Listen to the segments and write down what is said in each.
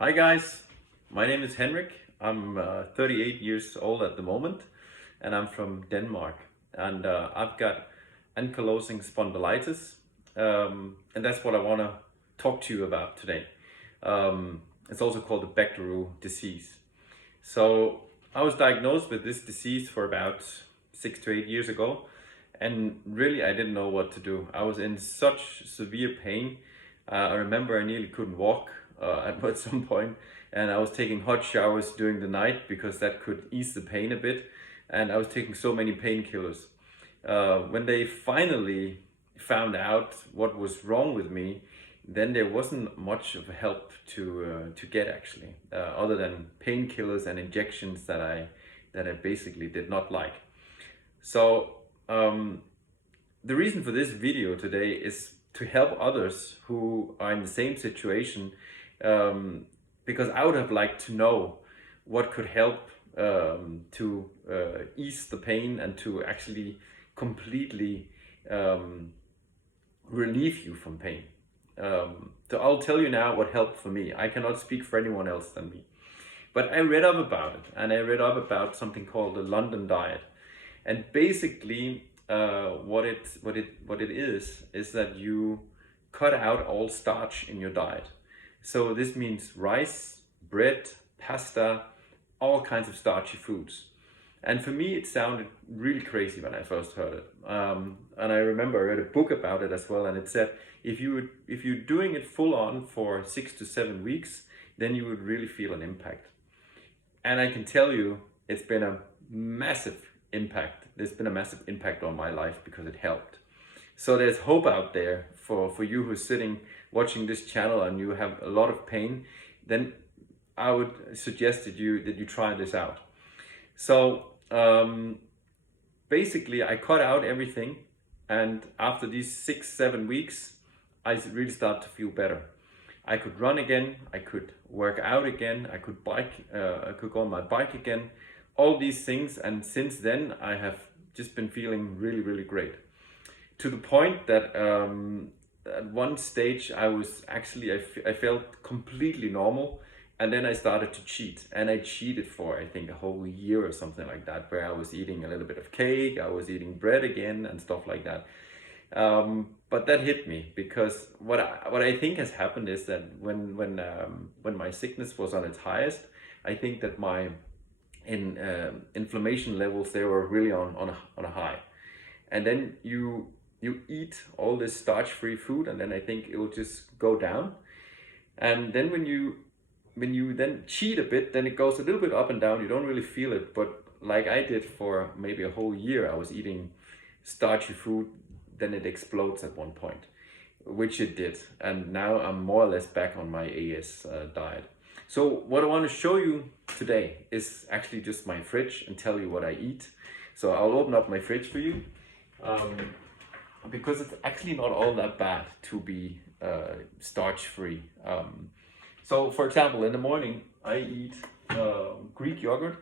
Hi guys, my name is Henrik. I'm 38 years old at the moment and I'm from Denmark, and I've got Ankylosing Spondylitis, and that's what I want to talk to you about today. It's also called the Bechterew disease. So I was diagnosed with this disease for about 6 to 8 years ago, and really I didn't know what to do. I was in such severe pain. I remember I nearly couldn't walk at some point, and I was taking hot showers during the night because that could ease the pain a bit. And I was taking so many painkillers. When they finally found out what was wrong with me, then there wasn't much of a help to get actually, other than painkillers and injections that I basically did not like. So the reason for this video today is to help others who are in the same situation, because I would have liked to know what could help to ease the pain and to actually completely relieve you from pain. So I'll tell you now what helped for me. I cannot speak for anyone else than me. But I read up about it, and I read up about something called the London diet. And basically, what it is that you cut out all starch in your diet. So this means rice, bread, pasta, all kinds of starchy foods. And for me, it sounded really crazy when I first heard it. And I remember I read a book about it as well, and it said if you're doing it full on for 6 to 7 weeks, then you would really feel an impact. And I can tell you, it's been a massive impact. There's been a massive impact on my life because it helped. So there's hope out there for you who's sitting watching this channel and you have a lot of pain. Then I would suggest that you try this out. So basically I cut out everything, and after these 6-7 weeks I really start to feel better. I could run again, I could work out again, I could bike, I could go on my bike again, all these things. And since then I have just been feeling really great, to the point that at one stage I was actually, I felt completely normal. And then I started to cheat, and I cheated for I think a whole year or something like that, where I was eating a little bit of cake, I was eating bread again and stuff like that. But that hit me, because what I think has happened is that when my sickness was on its highest, I think that my inflammation levels, they were really on a high. And then you eat all this starch-free food, and then I think it will just go down. And then when you then cheat a bit, then it goes a little bit up and down. You don't really feel it, but like I did for maybe a whole year, I was eating starchy food, then it explodes at one point, which it did. And now I'm more or less back on my AS diet. So what I want to show you today is actually just my fridge and tell you what I eat. So I'll open up my fridge for you, because it's actually not all that bad to be starch-free. So for example, in the morning I eat Greek yogurt.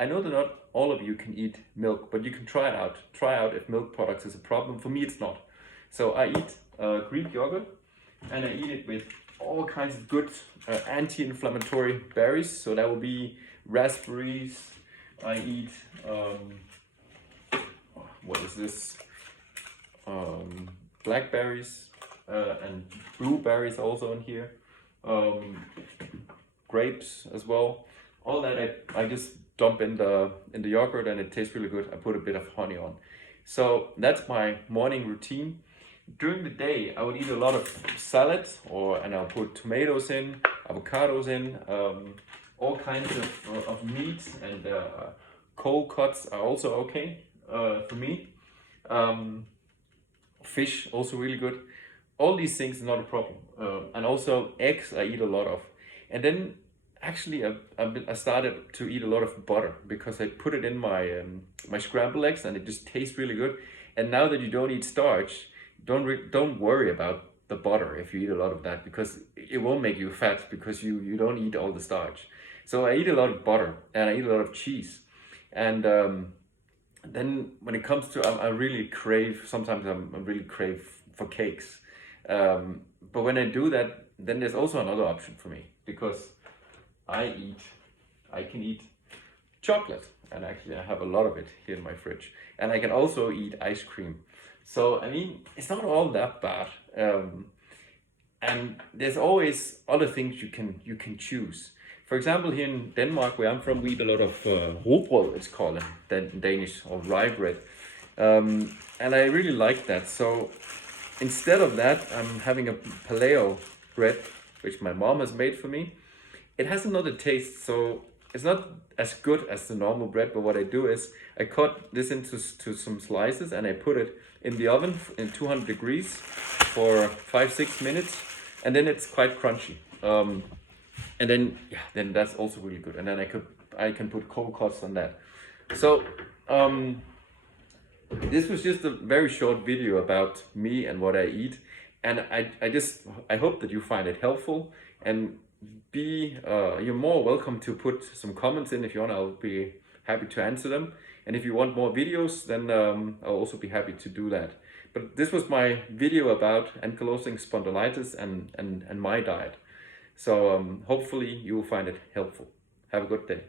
I know that not all of you can eat milk, but you can try it out. Try out if milk products is a problem. For me, it's not. So I eat Greek yogurt, and I eat it with all kinds of good anti-inflammatory berries. So that will be raspberries. I eat, what is this? Blackberries and blueberries also in here. Grapes as well. All that I just dump in the yogurt, and it tastes really good. I put a bit of honey on. So that's my morning routine. During the day I would eat a lot of salads, and I'll put tomatoes in, avocados in, all kinds of meats, and cold cuts are also okay for me. Fish also really good. All these things are not a problem. And also eggs I eat a lot of. And then actually I started to eat a lot of butter, because I put it in my scrambled eggs, and it just tastes really good. And now that you don't eat starch, don't worry about the butter if you eat a lot of that, because it won't make you fat, because you don't eat all the starch. So I eat a lot of butter, and I eat a lot of cheese. And then when it comes to, I really crave, sometimes I really crave for cakes. But when I do that, then there's also another option for me, because I can eat chocolate, and actually I have a lot of it here in my fridge, and I can also eat ice cream. So I mean, it's not all that bad. And there's always other things you can choose. For example, here in Denmark, where I'm from, we eat a lot of rugbrød, it's called in Danish, or rye bread. And I really like that. So instead of that, I'm having a paleo bread, which my mom has made for me. It has another taste, so it's not as good as the normal bread, but what I do is I cut this into some slices and I put it in the oven in 200 degrees for 5-6 minutes, and then it's quite crunchy. And then, yeah, then that's also really good. And then I can put cold cuts on that. So this was just a very short video about me and what I eat, and I hope that you find it helpful. And you're more welcome to put some comments in if you want. I'll be happy to answer them. And if you want more videos, then I'll also be happy to do that. But this was my video about ankylosing spondylitis and my diet. So hopefully you will find it helpful. Have a good day.